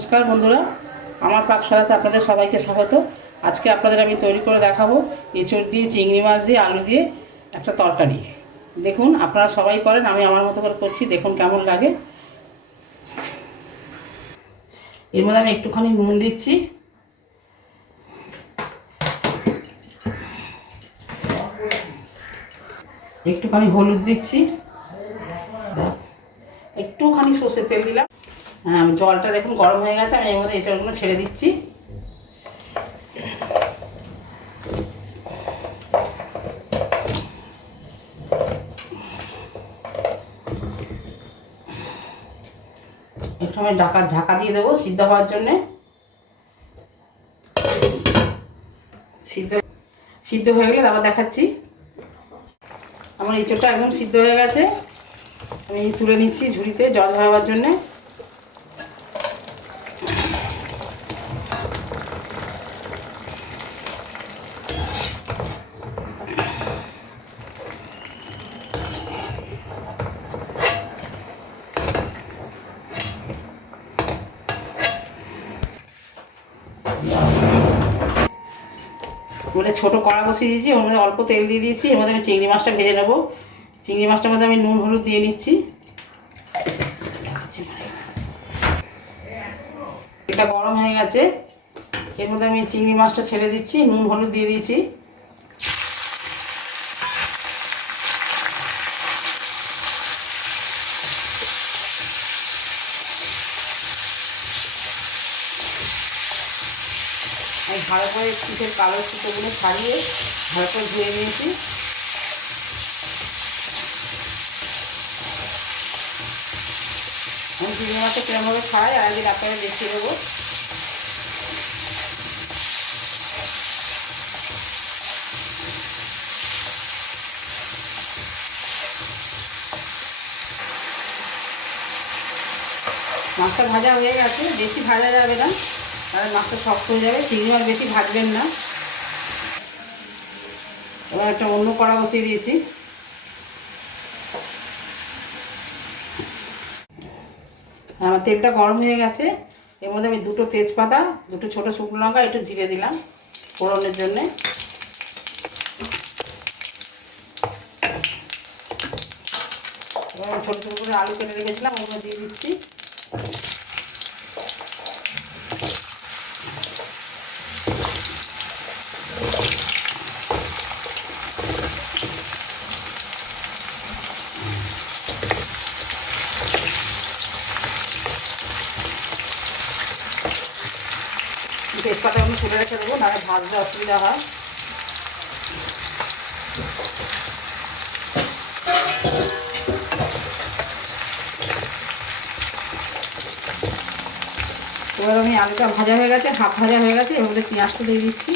নমস্কার বন্ধুরা, আমার পাকশালাতে আপনাদের সবাইকে স্বাগত। আজকে আপনাদের আমি তৈরি করে দেখাবো এঁচোড় দিয়ে চিংড়ি মাছ দিয়ে আলু দিয়ে একটা তরকারি। দেখুন, আপনারা সবাই করেন, আমি আমার মতো করে করছি, দেখুন কেমন লাগে। এর মধ্যে আমি একটুখানি নুন দিচ্ছি, একটুখানি হলুদ দিচ্ছি, একটুখানি সর্ষের তেল দিলাম। হ্যাঁ, জলটা দেখুন গরম হয়ে গেছে, আমি এর মধ্যে এঁচোড়গুলো ছেড়ে দিচ্ছি। একটু সময় ঢাকা দিয়ে দেবো সিদ্ধ হওয়ার জন্যে। সিদ্ধ হয়ে গেলে তারপর দেখাচ্ছি। আমার এঁচোড়টা একদম সিদ্ধ হয়ে গেছে, আমি তুলে নিচ্ছি ঝুড়িতে জল ঝরাবার জন্যে। ছোটো কড়া বসিয়ে দিয়েছি, ওর মধ্যে অল্প তেল দিয়ে দিয়েছি। এর মধ্যে আমি চিংড়ি মাছটা ভেজে নেবো। চিংড়ি মাছটার মধ্যে আমি নুন হলুদ দিয়ে নিচ্ছি। এটা গরম হয়ে গেছে, এর মধ্যে আমি চিংড়ি মাছটা ছেড়ে দিচ্ছি, নুন হলুদ দিয়ে দিয়েছি। আমি ভালো করে পিঠের কালো সুতোগুলো ছাড়িয়ে ভালো করে ধুয়ে নিয়েছি। আমি চিংড়ি মাছটা কীরকমভাবে ছাড়াই আর একদিন আপনাকে দেখিয়ে দেবো। মাছটা ভাজা হয়ে গেছে, বেশি ভাজা যাবে না, তাহলে মাছটা শক্ত হয়ে যাবে। চিংড়ি মাছ বেশি ভাজবেন না। এবার একটা অন্য কড়া বসিয়ে দিয়েছি। আমার তেলটা গরম হয়ে গেছে, এর মধ্যে আমি দুটো তেজপাতা, দুটো ছোটো শুকনো লঙ্কা, একটু জিরে দিলাম ফোড়নের জন্যে। এবার ছোটো ছোটো করে আলু কেটে রেখেছিলাম, ওগুলো দিয়ে দিচ্ছি। তেজপাতাগুলো তুলে রেখে দেবো, নাহলে ভাজতে অসুবিধা হয়। এবার আমি আলুটা ভাজা হয়ে গেছে, হাফ ভাজা হয়ে গেছে, এর মধ্যে পেঁয়াজটা দিয়ে দিচ্ছি।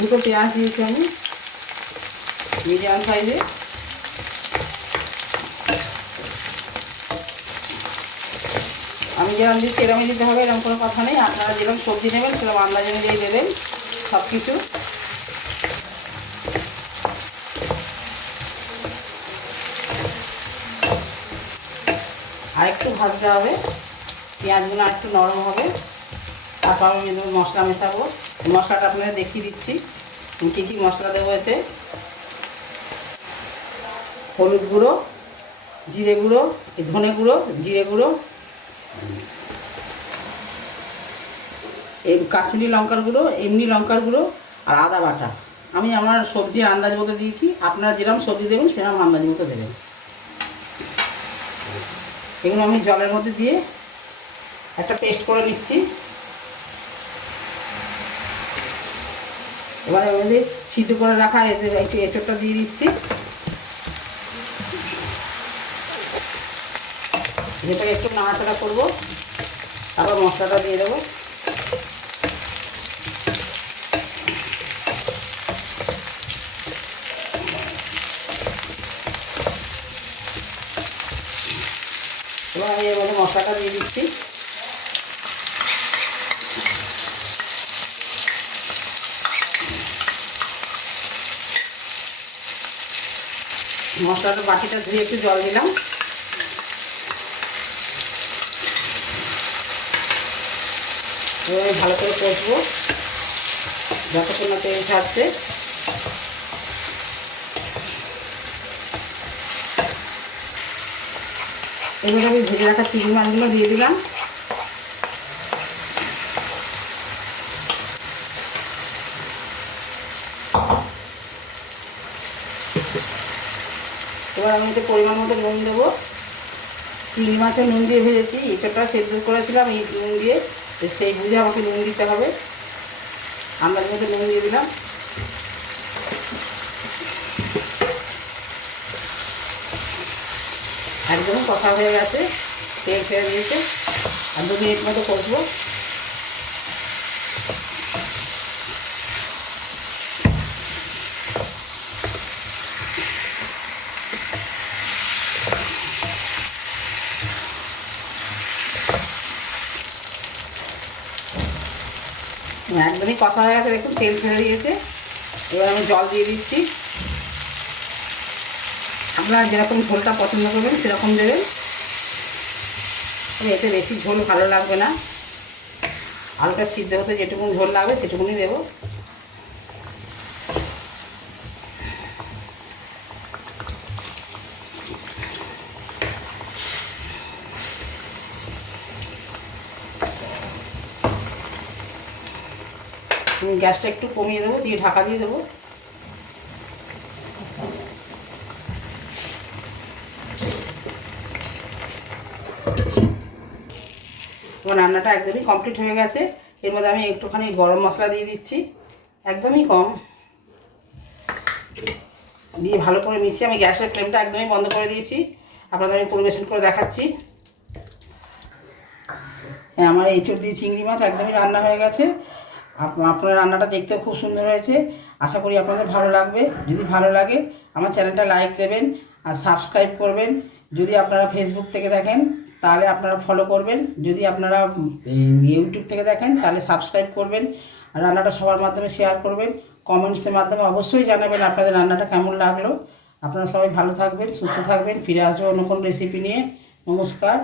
দুটো পেঁয়াজ দিয়েছি আমি, মিডিয়াম সাইজে। আমি যেরকম দিচ্ছি এরকমই দিতে হবে, এরকম কোনো কথা নেই। আপনারা যেরকম সবজি নেবেন সেরকম আন্দাজ অনুযায়ী দেবেন সব কিছু। আর একটু ভাজতে হবে, পেঁয়াজগুলো আর একটু নরম হবে। তারপর আমি মশলা মেশাবো। মশলাটা আপনাদের দেখিয়ে দিচ্ছি কী কী মশলা দেবো এতে। হলুদ গুঁড়ো, জিরে গুঁড়ো, ধনে গুঁড়ো, জিরে গুঁড়ো, এই কাশ্মীরি লঙ্কার গুঁড়ো, এমনি লঙ্কার গুঁড়ো, আর আদা বাটা। আমি আমার সবজির আন্দাজ মতো দিয়েছি, আপনারা যেরকম সবজি দেবেন সেরকম আন্দাজ মতো দেবেন। এগুলো আমি জলের মধ্যে দিয়ে একটা পেস্ট করে নিচ্ছি। এবারে ওই যে সিদ্ধ করে রাখা একটু এঁচোড়টা দিয়ে দিচ্ছি। যেটাকে একটু নাড়াচাড়া করবো, তারপর মশলাটা দিয়ে দেবো। এবার আমি এর মধ্যে মশলাটা দিয়ে দিচ্ছি। মশলাটা বাটিটা ধুয়ে একটু জল দিলাম। এবার আমি ভালো করে কষবো যতক্ষণ না তেল ছাড়ছে। এবার আমি ভেজে রাখা চিংড়ি মাছগুলো দিয়ে দিলাম। এবার আমি মধ্যে পরিমাণ মতো নুন দেবো। চিংড়ি মাছের নুন দিয়ে ভেজেছি, এঁচোড়টা সেদ্ধ করেছিলাম এই নুন দিয়ে, সেই বুঝে আমাকে নুন দিতে হবে। আন্দাজ মতো নুন দিয়ে দিলাম। একদম কষা হয়ে গেছে, তেল ছেড়ে দিয়েছে। আর 2 মিনিট মতো কষবো। একদমই কষা হয়ে গেছে, দেখুন তেল ছেড়ে দিয়েছে। এবার আমি জল দিয়ে দিচ্ছি। আপনারা যেরকম ঝোলটা পছন্দ করবেন সেরকম দেবেন। এতে বেশি ঝোল ভালো লাগবে না, আলুটা সিদ্ধ হতে যেটুকুন ঝোল লাগবে সেটুকুনি দেবো। গ্যাসটা একটু কমিয়ে দেবো, দিয়ে ঢাকা দিয়ে দেবো। এবং রান্নাটা একদমই কমপ্লিট হয়ে গেছে। এর মধ্যে আমি একটুখানি গরম মশলা দিয়ে দিচ্ছি, একদমই কম, দিয়ে ভালো করে মিশিয়ে আমি গ্যাসের ফ্লেমটা একদমই বন্ধ করে দিয়েছি। আপনাদের আমি পরিবেশন করে দেখাচ্ছি। হ্যাঁ, আমার এঁচোড় দিয়ে চিংড়ি মাছ একদমই রান্না হয়ে গেছে। আপনার রান্নাটা দেখতেও খুব সুন্দর হয়েছে। আশা করি আপনাদের ভালো লাগবে। যদি ভালো লাগে আমার চ্যানেলটা লাইক দেবেন আর সাবস্ক্রাইব করবেন। যদি আপনারা ফেসবুক থেকে দেখেন তাহলে আপনারা ফলো করবেন, যদি আপনারা ইউটিউব থেকে দেখেন তাহলে সাবস্ক্রাইব করবেন। আর রান্নাটা সবার মাধ্যমে শেয়ার করবেন, কমেন্টসের মাধ্যমে অবশ্যই জানাবেন আপনাদের রান্নাটা কেমন লাগলো। আপনারা সবাই ভালো থাকবেন, সুস্থ থাকবেন। ফিরে আসবো অন্য কোনো রেসিপি নিয়ে। নমস্কার।